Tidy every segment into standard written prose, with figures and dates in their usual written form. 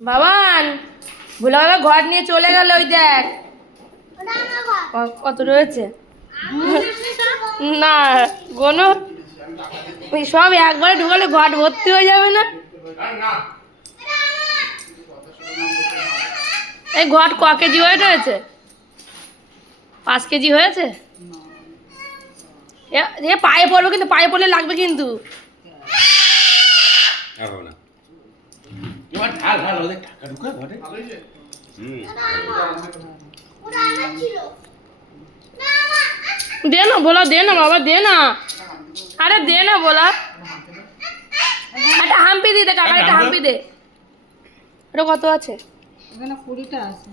বাবান ভোলা বাবা ঘর নিয়ে চলে গেল। ওই দেখ কত রয়েছে না কোনো সব একবারে ঢুকালে ঘট ভর্তি হয়ে যাবে না? এই ঘট ক কেজি ওয়েট হয়েছে? 5 কেজি হয়েছে। এ পায়ে পড়বে কিন্তু, পায়ে পড়লে লাগবে কিন্তু। দে না বলা, দে না বাবা, দে না। আরে দে না বলা, একটা হাম্পি দি দে কাকা, একটা হাম্পি দে। এটা কত আছে? এখানে 20টা আছে।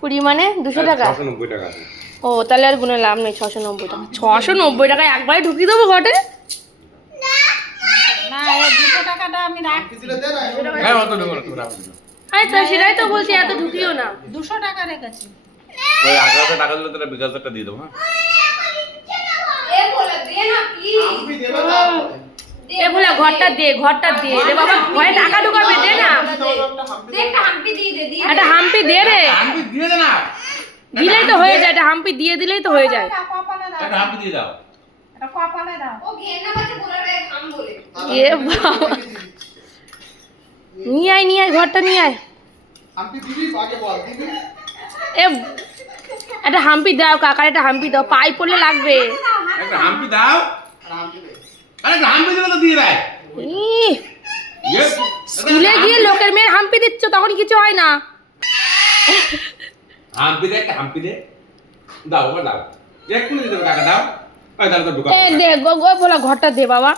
20 মানে 200 টাকা? 690 টাকা আছে। ও তাহলে আর গুনে লাভ নেই। 690 টাকা, 690 টাকা একবারে ঢুকিয়ে দেবো ঘটে? না এই 200 টাকাটা আমি রাখছি। হ্যাঁ অত দেবো না তোমরা। আরে তো সেটাই তো বলছি, এত ঢুকিও না। 200 টাকা রেখেছি। ওই 11,000 টাকা দিলে তোরা 20,000 টাকা দিয়ে দেবো। হ্যাঁ এ বলে ঘরটা দে, ঘরটা দে রে বাবা, ঘরে টাকা ঢুকাবে, দে না। একটা হাম্পি দে রে। আমি দিয়ে দে না। দিলেই তো হয়ে যায়, এটা হাম্পি দিয়ে দিলেই তো হয়ে যায়। কপালে দাও। একটা হাত দিয়ে দাও। এটা কপালে দাও। এ বাবা, নিয়ে আয়, নিয়ে আয়, ঘরটা নিয়ে আয়। এ একটা হাম্পি দাও কাকার, একটা হাম্পি দাও, পাই পড়লে লাগবে। একটা হাম্পি দাও। আরে একটা হাম্পি দিলে তো দিয়ে দেয়। ইহ, স্কুলে গিয়ে লোকের মেয়ের হাম্পি দিচ্ছ, তখন কিছু হয় না। হাম্পি দে, একটা হাম্পি দে। দাও ওটা দাও। এক্ষুনি দিয়ে দেবো টাকা দাও। ওই দাও তো ঢুকা। এ দে গো গো বলা, ঘরটা দে বাবা,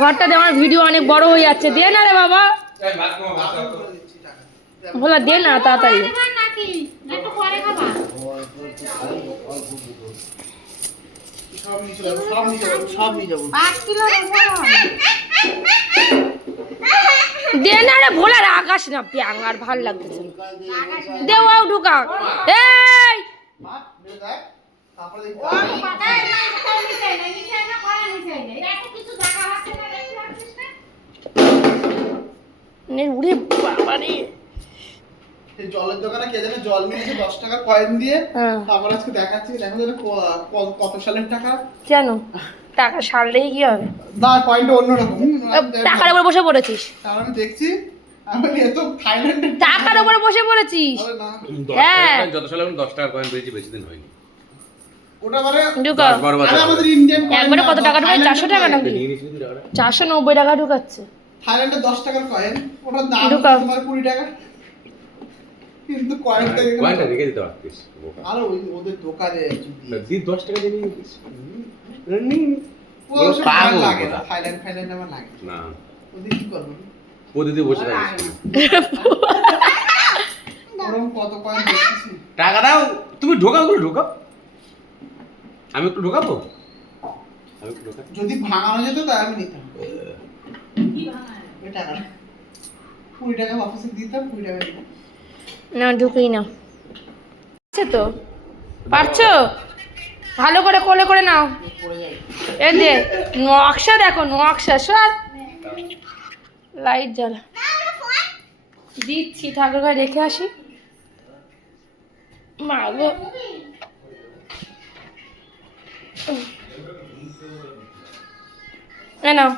ঘরটা দে, আমার ভিডিও অনেক বড় হয়ে যাচ্ছে। দে না রে বাবা, এই ভাত তোমার ভাত দাও তো। বলা দে না তাড়াতাড়ি। এবার নাকি একটু পরে খাবা। সব নিয়ে যাবো 5 কিলো নেবো। দে না রে ভোলা, আকাশ না প্যাং, আর ভাল লাগতেছে না। দে ও ঢুকা। এই তারপরে ওই পাতায় না এটা নিচে না, নিচে না করে নিচে না। এটা এত কিছু দেখা আছে না, দেখতে পাচ্ছিস না? নে উড়ে বাবা রে। জলের দোকানে কে জানে জল নিয়েছে 10 টাকা কয়েন দিয়ে। হ্যাঁ। তারপর আজকে দেখাচ্ছি, দেখো যেন কত সালের টাকা। কেন টাকা সারলেই কি হবে? না কয়েনটা অন্যরকম। টাকার উপর বসে পড়েছিস? তার আমি দেখছি, আমি এত থাইল্যান্ডের টাকার উপরে বসে পড়েছিস? আরে না, 10 হ্যাঁ। টাকা যত সালে আমি 10 টাকার কয়েন পেয়েছি, বেশি দিন হয়নি। ওটা মানে ঢুকা। 10-12 বছর। আরে আমাদের ইন্ডিয়ান কয়েন। একবারে কত টাকা ঢুকায়? 400 টাকা নাকি? নিয়ে নিয়েছিলি তুই টাকাটা? 490 টাকা ঢুকাচ্ছে। থাইল্যান্ডের 10 টাকার কয়েন, ওটার দাম ঢুকাও। তোমার 20 টাকা। কিন্তু কয়েনটা কয়েনটা রেখে দিতে পারতিস। বোকা। আর ওই ওদের দোকানে না, দি 10 টাকা দিয়ে নিয়ে নিতিস। ওদের সব পাগল ভালো লাগে না, ওরা। থাইল্যান্ড আমার লাগে না, ওদের কি করবো? প্রতিদিন বসে থাকিস। ওরকম কত কয়েন দেখতেছি। টাকা দাও, তুমি ঢোকাও, গুলো ঢোকাও। আমি একটু ঢোকাবো। আমি একটু ঢোকাবো। যদি ভাঙানো যেত তাহলে আমি নিতাম কি ভাঙায়? ওই টাকাটা। 20 টাকা অফিসে দিতাম, 20 টাকা দিতাম। না ঢুকেই না। আছে তো, পারছো? ভালো করে কোলে করে নাও। পড়ে যাবে। এ দে নকশা, দেখো নকশা, সব লাইট জ্বালা দিচ্ছি। ঠাকুর ঘরে রেখে আসি। মা গো, এ নাও।